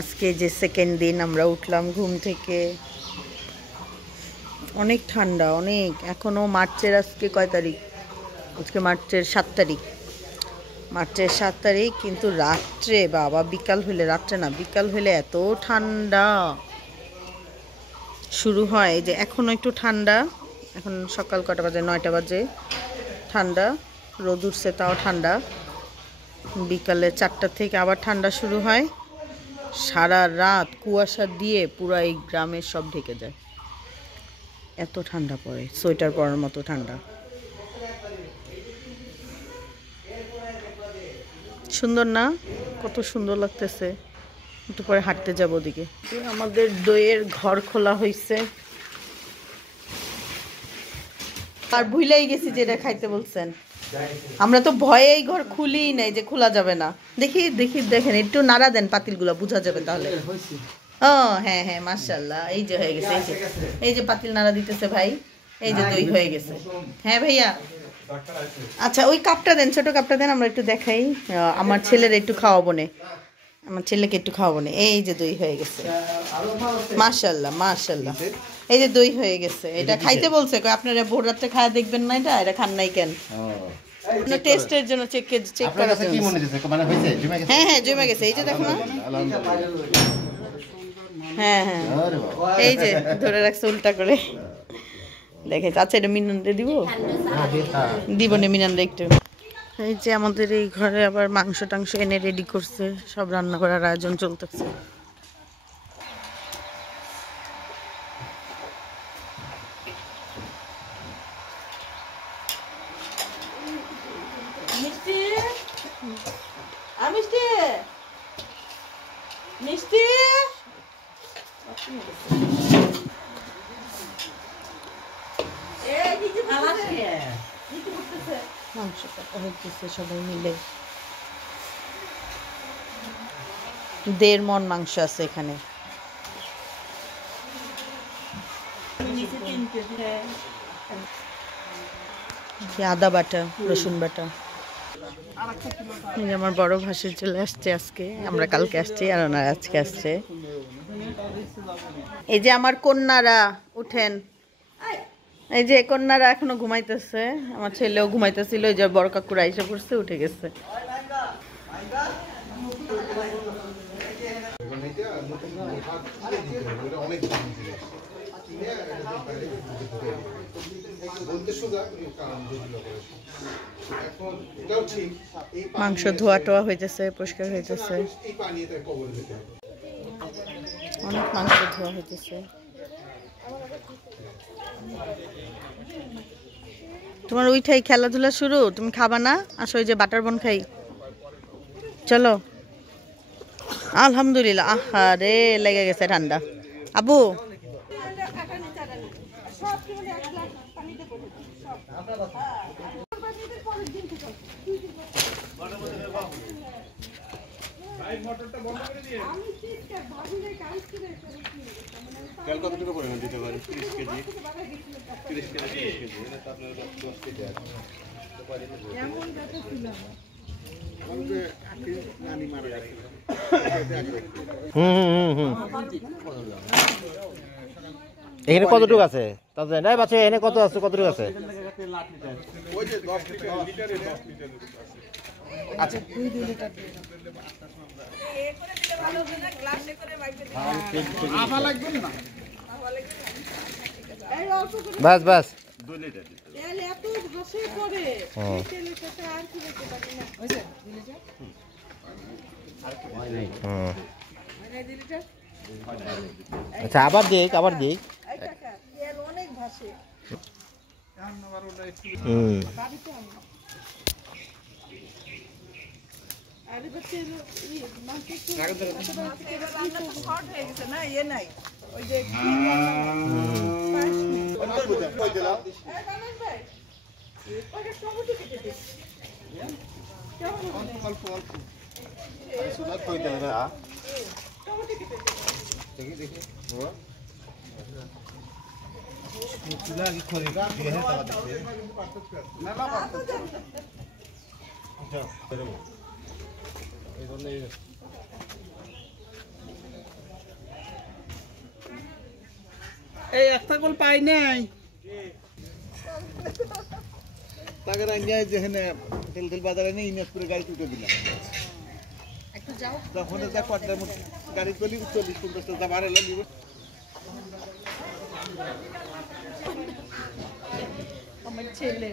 আজকে যে সেকেন্ড দিন আমরা উঠলাম ঘুম থেকে, অনেক ঠান্ডা, অনেক। এখনও মার্চের আজকে কয় তারিখ? আজকে মার্চের 7 তারিখ। মার্চের 7 তারিখ, কিন্তু রাত্রে বাবা, বিকাল হইলে, রাত্রে না বিকাল হইলে এত ঠান্ডা শুরু হয় যে এখনও একটু ঠান্ডা। এখন সকাল কটা বাজে? 9টা বাজে। ঠান্ডা, রোদ উঠছে তাও ঠান্ডা। বিকালে 4টা থেকে আবার ঠান্ডা শুরু হয়। সারা রাত কুয়াশা দিয়ে পুরো এই গ্রামের সব ঢেকে যায়, এত ঠান্ডা পড়ে, সোয়েটার পরার মতো ঠান্ডা। সুন্দর না? কত সুন্দর লাগতেছে। একটু পরে হাঁটতে যাবো ওদিকে। আমাদের দইয়ের ঘর খোলা হয়েছে, আর ভুলেই গেছি যেটা খাইতে বলছেন। আমরা তো ভয়েই ঘর খুলিই নাই, যে খোলা যাবে না। দেখি দেখি, দেখেন একটু নাড়া দেন পাতিলগুলো, বোঝা যাবে তাহলে। ও হ্যাঁ হ্যাঁ, মাশাআল্লাহ, এই যে হয়ে গেছে। এই যে পাতিল নাড়া দিতেছে ভাই, এই যে দই হয়ে গেছে। হ্যাঁ ভাইয়া, আচ্ছা ওই কাপটা দেন, ছোট কাপটা দেন, আমরা একটু দেখাই। আমার ছেলের একটু খাওয়াবো নে, আমার ছেলেকে একটু খাওয়াবো নে। এই যে দই হয়ে গেছে, মাশাআল্লাহ মাশাআল্লাহ। এই যে দই হয়ে গেছে। এটা খাইতে বলছে, আপনারা ভোর রাত্রে খাওয়া দেখবেন না, এটা খান নাই কেন? টেস্টের জন্য, চেক করার জন্য। হ্যাঁ হ্যাঁ, জমে গেছে। এই যে দেখো না, হ্যাঁ হ্যাঁ, এই যে ধরে রাখছে উল্টা করে দেখেছে। আচ্ছা, এটা মিনানরে দিব, দিব না মিনানরে একটু। এই যে আমাদের এই ঘরে আবার মাংস টাংস এনে রেডি করছে, সব রান্না করার আয়োজন চলতেছে। মিষ্টি, মিষ্টি, মিষ্টি, মাংস কাটা হইতেছে সবাই মিলে। 1.5 মণ মাংস আছে এখানে। আদা বাটা, রসুন বাটা। আমার বড় ভাসি চলে আসছে আজকে, আমরা কালকে আসছি আর ওনারা আজকে আসছে। এই যে আমার কন্যারা উঠেন, এই যে কন্যারা এখনো ঘুমাইতেছে, আমার ছেলেও ঘুমাইতেছিল। এই যে বড় কাকুরা এসে পড়ছে, উঠে গেছে। মাংস ধোয়া টোয়া হইতেছে, পরিষ্কার হইতেছে, অনেক মাংস ধোয়া হইতেছে। তোমার ওইটাই খেলাধুলা শুরু, তুমি খাবা না? আসো, ওই যে বাটার বন খাই, চলো। আলহামদুলিল্লাহ। আহা রে, লেগে গেছে ঠান্ডা। আবু, কতটুকু পরিমাণ দিতে পারি? 30 কেজি, 30 কেজি, 30 কেজি, আপনার 10 কেজি আছে। এখানে কতটুকু আছে? এখানে কত আছে, কতটুকু আছে? আচ্ছা, বাস বাস, 2 লিটার। আচ্ছা, আবার দিক, আবার দিক। এই একটা কল পাই নাই তাকে রাঙ্গিয়া যেখানে তেল বাজারে নিয়ে ইনাজপুরে গাড়ি তুলে দিলাম একটু যাও তখন যা পর্দার মধ্যে গাড়ি গলি 40-50 টাকা ভাড়া লাগিব আমার ছেলে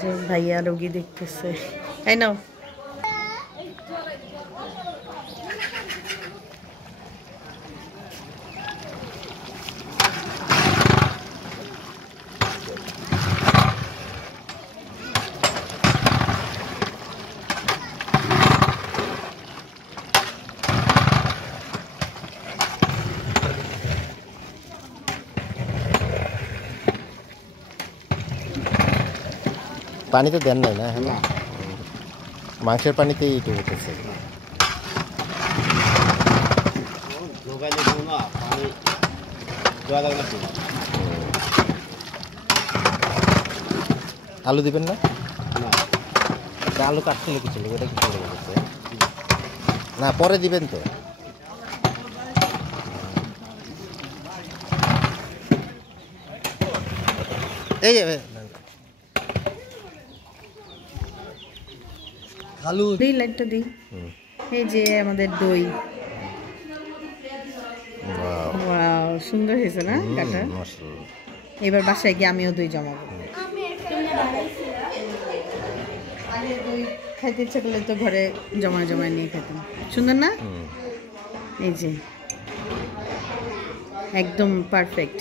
যে ভাইয়া রোগী দেখতেছে এই নাও পানিতে দেন নাই না হ্যাঁ মাংসের পানিতেই একটু হতেছে আলু দিবেন না আলু কাটছিল কি ছিল ওটা কি চলে গেছে না পরে দিবেন তো এই যে আলু দিই লাইটটা দিই এই যে আমাদের দই ওয়াও সুন্দর হয়েছে না কাটা এবার বাসায় গিয়ে আমিও দই জমাবো আগে দই খাইতে ইচ্ছা করলে তো ঘরে জমায় জমায় নিয়ে খেতাম সুন্দর না এই যে একদম পারফেক্ট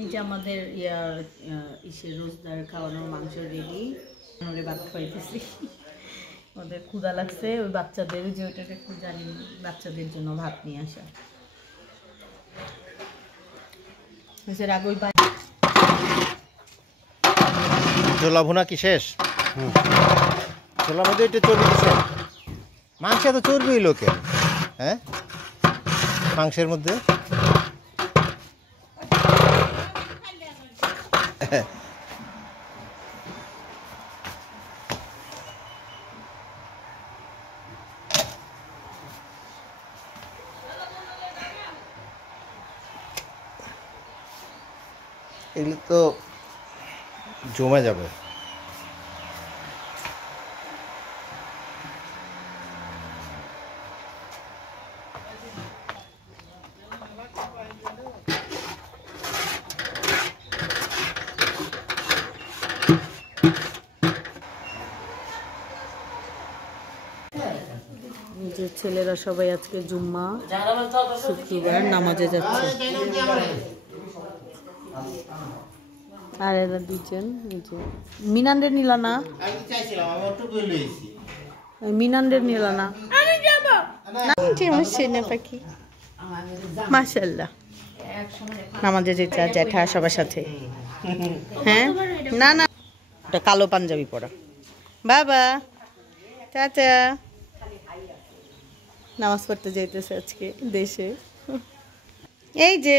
এই যে আমাদের ইসের রোজদার খাওয়ানোর মাংস রেডি ওরে ভাত খাইতেছি ওদের ক্ষুধা লাগছে ওই বাচ্চাদের যে ওইটাকে একটু জানি বাচ্চাদের জন্য ভাত নিয়ে আসা আগে ওই ছোলা ভুনা কি শেষ ছোলার মধ্যে এটা চর্বি দিচ্ছেন মাংসে তো চর্বি লোকে হ্যাঁ মাংসের মধ্যে এগুলো তো জমে যাবে যে ছেলেরা সবাই আজকে জুম্মা শুক্রবার নামাজে যাচ্ছে আর এরা দুজন মিনান্ডের নিল না মিনান্ডের নিল না সেনে পাখি মাশাআল্লাহ নামাজে যেটা জ্যাঠা সবার সাথে হ্যাঁ না না ওটা কালো পাঞ্জাবি পরা বাবা চাচা নামাজ পড়তে যাইতেছে আজকে দেশে এই যে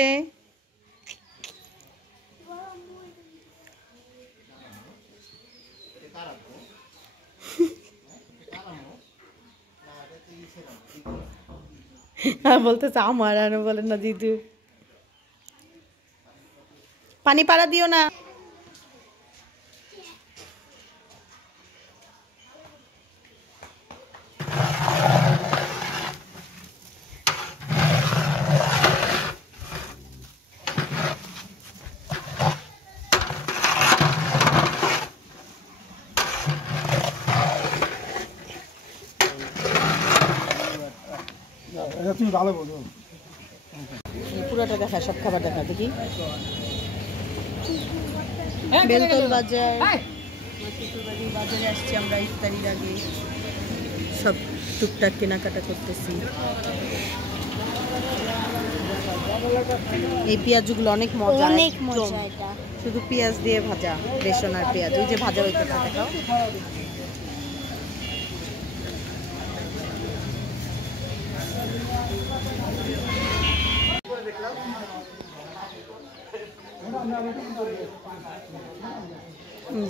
বলতেছে আমার আর বলেন না দিদু পানি পাড়া দিও না। তুমি ভালো বলো। পুরোটা দেখা, সব খাবার দেখা দেখি। বেলতল বাজার, বাজারে আসছি আমরা ইফতারির আগে, সব টুকটাক কেনাকাটা করতেছি। এই পেঁয়াজগুলো অনেক মজা, অনেক মজা এটা। শুধু পেঁয়াজ দিয়ে ভাজা, বেসন আর পেঁয়াজ, ওই যে ভাজা হইতে থাকে। দেখাও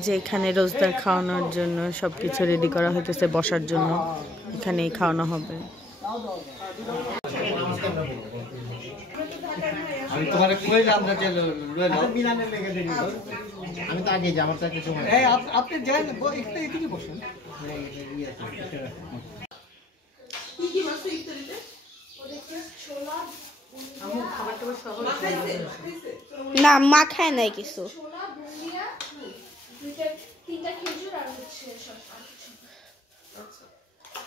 যে এখানে রোজদার খাওয়ানোর জন্য সবকিছু রেডি করা হইতেছে, বসার জন্য এখানেই খাওয়ানো হবে। আমি তোমারে কইলাম যে রইলাম আমি তো আগে আমার তো কিছু হয়। এই আপনি যান একটু এদিকে বসুন। কি কি মাছ ইফতারিতে? ওদেরকে ছোলা, আমু খাবার টাবার সহ খাইছে। না মা খায় নাই কিছু। ছোলা বুন্দিয়া তিনটা খেজুর আর হচ্ছে শসা। আচ্ছা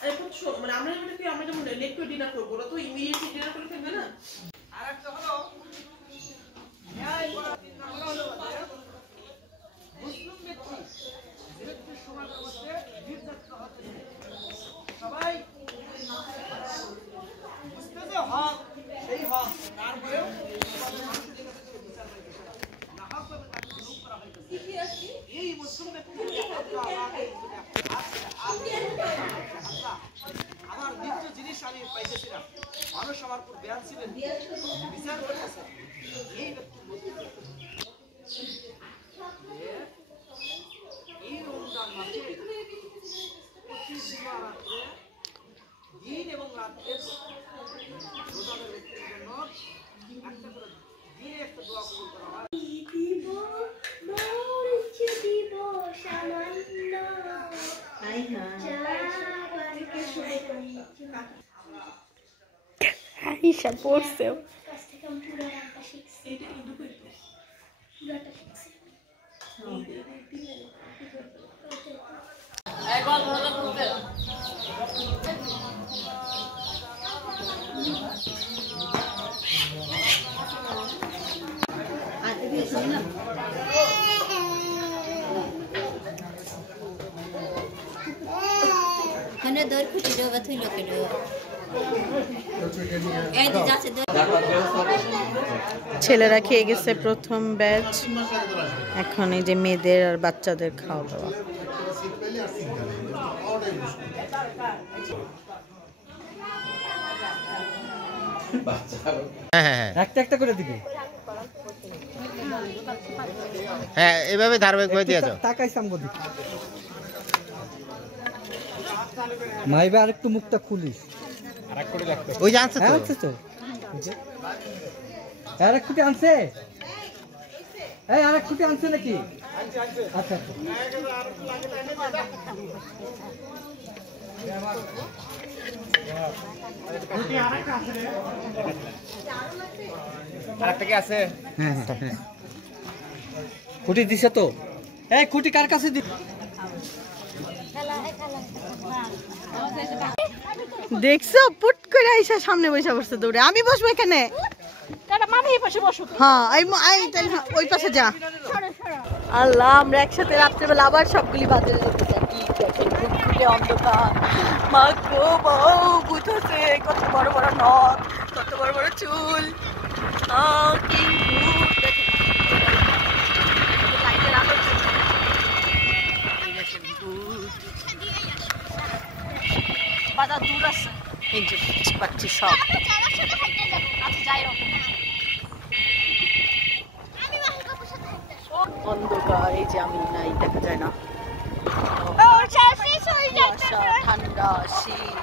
এখন মানে আমরা যেমন লেট করে ডিনার করবো, ওরা তো ইমিডিয়েটলি ডিনার করে ফেলবে না। আর একটা হলো মুসলিম ব্যক্তি সমাজের মধ্যে নির্যাতিত হচ্ছে সবাই বুঝতেছে হক, সেই হক তারপরেও এই মুসলিম ব্যক্তি আমার নিত্য জিনিস আমি পাইতেছি না, মানুষ আমার উপর বেয়ান ছিলেন, বিচার করতেছে। এই এই রমজান মাসে প্রতি রাত্রে দিন এবং রাত্রে রোজাদার ব্যক্তির জন্য একটা করে দিনে একটা দোয়া কবুল করা হয়। আইসা পড়ছে। ছেলেরা খেয়ে গেছে প্রথম ব্যাচ, এখন এই যে মেয়েদের আর বাচ্চাদের খাওয়া দাওয়া। হ্যাঁ হ্যাঁ হ্যাঁ একটা একটা করে দিবি। হ্যাঁ এভাবে ধারাবাহিক করে দিয়ে যাও। তাকাইছাম গদি মাইবা আরেকটু মুখটা খুলিস। আরেক করে লাগতো। ওই যে আনছে তো। আনছে তো। আরেক কুটি আনছে? এই আরেক কুটি আনছে নাকি? আনছে আনছে। আচ্ছা আচ্ছা। কুটি আরেকটা আছে রে। আরেকটা কি আছে? হ্যাঁ হ্যাঁ। কুটি দিছে তো? এই কুটি কার কাছে দি? দেখছো পুট করে আইসা সামনে বসে বসে দৌড়ে। আমি বসবো এখানে। হ্যাঁ ওই পাশে যা। আল্লাহ, আমরা একসাথে রাত্রেবেলা আবার সবগুলি বাজারে যেতে চাই। অন্ধকার মা গো বউ বুঝছে, কত বড় বড় নখ, কত বড় বড় চুল। বাজার দূর আছে, এই যে পাচ্ছি সব। অন্ধকার, এই যে আমি নাই, দেখা যায় না। ঠান্ডা শীত,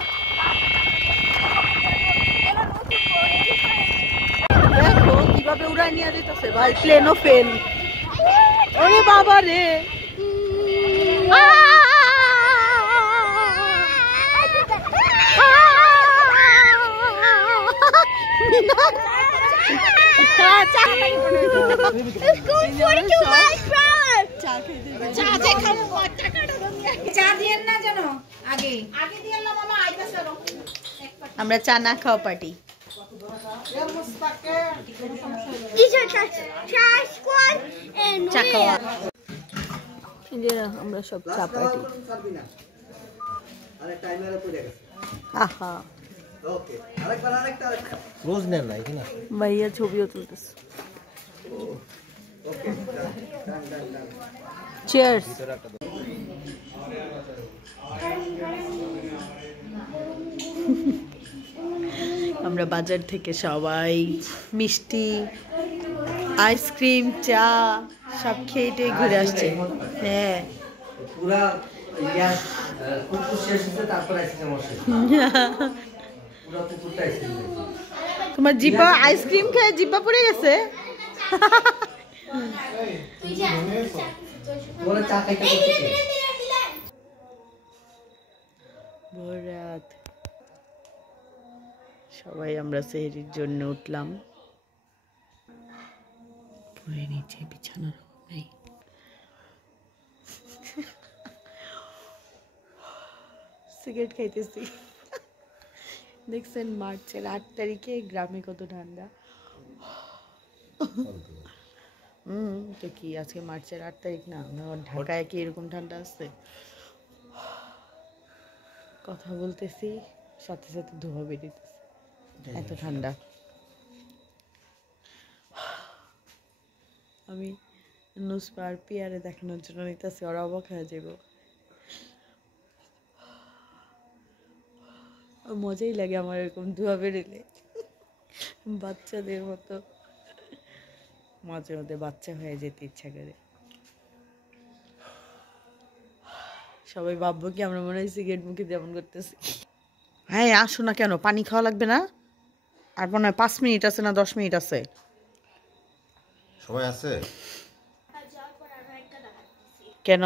দেখো কিভাবে উড়াই নিয়ে যেতেছে ভাই, প্লেনও ফেল। ওরে বাবা রে আমরা চা না খাওয়া পার্টি চা খাওয়া আমরা সব চা পার্টি আহা রোজ নেন না এখানে ভাইয়া ছবিও তুলতেছে চিয়ার্স আমরা বাজার থেকে সবাই মিষ্টি আইসক্রিম চা সব খেয়ে ঘুরে আসছে হ্যাঁ পুরা কুকুর শেষ হচ্ছে তারপর আইসক্রিম আসে পুরা কুকুরটা আইসক্রিম তোমার জিব্বা আইসক্রিম খেয়ে জিব্বা পড়ে গেছে বলে চা খাইতে ভোর রাত সবাই আমরা সেহরির জন্য উঠলাম পরে নিচে বিছানার নেই সিগারেট খাইতেছি দেখছেন মার্চের 8 তারিখে গ্রামে কত ঠান্ডা তো কি আজকে মার্চের 8 তারিখ না ঢাকায় কি এরকম ঠান্ডা আছে কথা বলতেছি সাথে সাথে ধোঁয়া বেরিয়েছে এত ঠান্ডা আমি নুসপা আর পিয়ারে দেখানোর জন্য নিতেছি ওরা অবাক হয়ে যাব মজাই লাগে আমার এরকম ধোঁয়া বেরোলে বাচ্চাদের মতো মাঝে মধ্যে বাচ্চা হয়ে যেতে ইচ্ছা করে সবাই ভাববো কি আমরা মনে হয় সিগারেট মুখে যেমন করতেছি হ্যাঁ আসো না কেন পানি খাওয়া লাগবে না আর মনে হয় 5 মিনিট আছে না 10 মিনিট আছে সবাই আছে কেন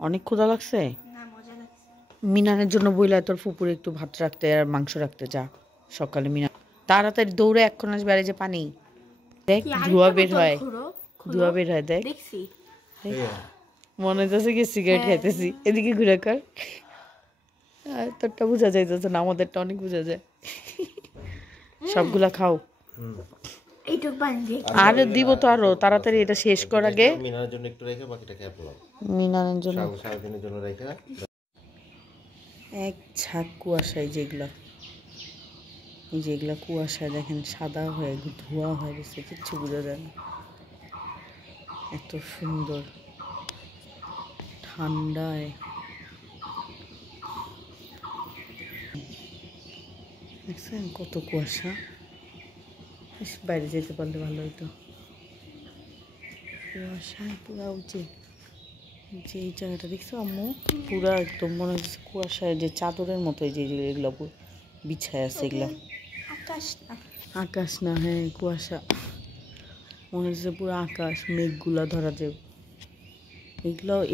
অনেক ক্ষুধা লাগছে মিনানের জন্য বইলা তোর ফুপুরে একটু ভাত রাখতে আর মাংস রাখতে যা সকালে মিনান তাড়াতাড়ি দৌড়ে এখন আসবে আর এই যে পানি দেখ ধোঁয়া বের হয় দেখ মনে হইতেছে কি সিগারেট খাইতেছি এদিকে ঘুরে কর তোরটা বোঝা যাইতেছে না আমাদেরটা অনেক বোঝা যায় সবগুলা খাও আর দিব তো আরো তাড়াতাড়ি এটা শেষ কর আগে মিনার জন্য একটু রেখে বাকিটা খেয়ে ফেলাম মিনানের জন্য সারাদিনের জন্য রেখে এক ঝাঁক কুয়াশায় যেগুলা এই যেগুলা কুয়াশায় দেখেন সাদা হয়ে ধোঁয়া হয়ে গেছে কিচ্ছু বোঝা যায় না এত সুন্দর ঠান্ডায় দেখছেন কত কুয়াশা বাইরে যেতে পারলে ভালো হতো কুয়াশায় পুরা উচিত যে এই জায়গাটা দেখছো আম্মু পুরা একদম মনে হচ্ছে কুয়াশায় যে চাদরের মতো যে এগুলো বিছায় আছে এগুলা আকাশ না হ্যাঁ কুয়াশা মনে হচ্ছে পুরো আকাশ মেঘগুলা ধরা যায়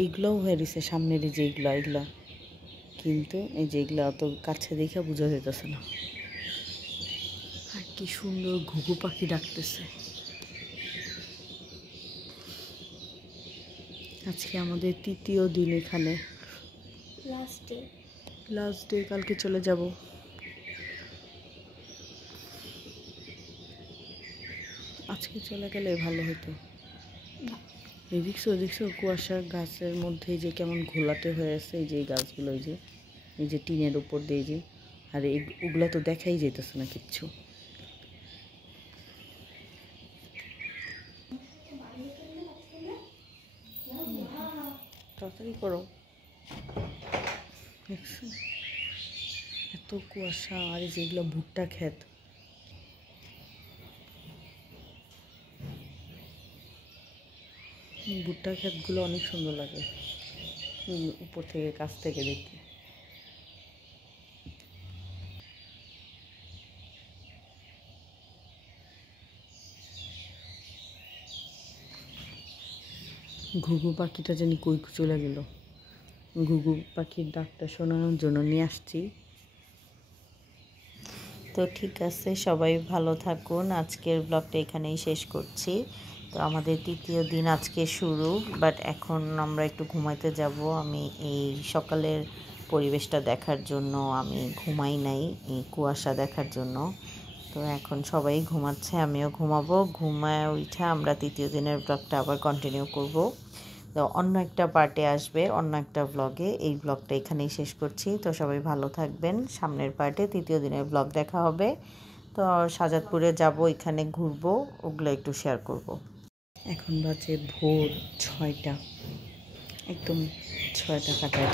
এগুলোও হয়ে গেছে সামনের যে এগুলা কিন্তু এই যে এগুলা অত কাছে দেখে বোঝা যেতেছে না আর কি সুন্দর ঘুঘু পাখি ডাকতেছে আজকে আমাদের 3য় দিন এখানে লাস্ট ডে কালকে চলে যাব আজকে চলে গেলে ভালো হতো দেখছো কুয়াশা গাছের মধ্যে যে কেমন ঘোলাটে হয়ে আছে এই যে গাছগুলো এই যে টিনের উপর দিয়ে যে আর ওগুলো তো দেখাই যেতেছে না কিচ্ছু তাড়াতাড়ি করো দেখছো এত কুয়াশা আর যেগুলো ভুট্টা ক্ষেত ভুট্টা ক্ষেতগুলো অনেক সুন্দর লাগে উপর থেকে কাছ থেকে দেখতে ঘুঘু পাখিটা জানি কই চলে গেল। ঘুঘু পাখির ডাকটা শোনানোর জন্য নিয়ে আসছি। তো ঠিক আছে, সবাই ভালো থাকুন। আজকের ব্লগটা এখানেই শেষ করছি। তো আমাদের তৃতীয় দিন আজকে শুরু, বাট এখন আমরা একটু ঘুমাইতে যাব। আমি এই সকালের পরিবেশটা দেখার জন্য আমি ঘুমাই নাই, এই কুয়াশা দেখার জন্য। তো এখন সবাই ঘুমাচ্ছে, আমিও ঘুমাবো। ঘুমায় উঠে আমরা তৃতীয় দিনের ব্লগটা আবার কন্টিনিউ করব। তো অন্য একটা পার্টে আসবে, অন্য একটা ব্লগে। এই ব্লগটা এখানেই শেষ করছি। তো সবাই ভালো থাকবেন। সামনের পার্টে তৃতীয় দিনের ব্লগ দেখা হবে। তো সাজাদপুরে যাব, এখানে ঘুরবো, ওগুলো একটু শেয়ার করব। এখন বাজে ভোর 6টা, একদম 6টা কাটায়।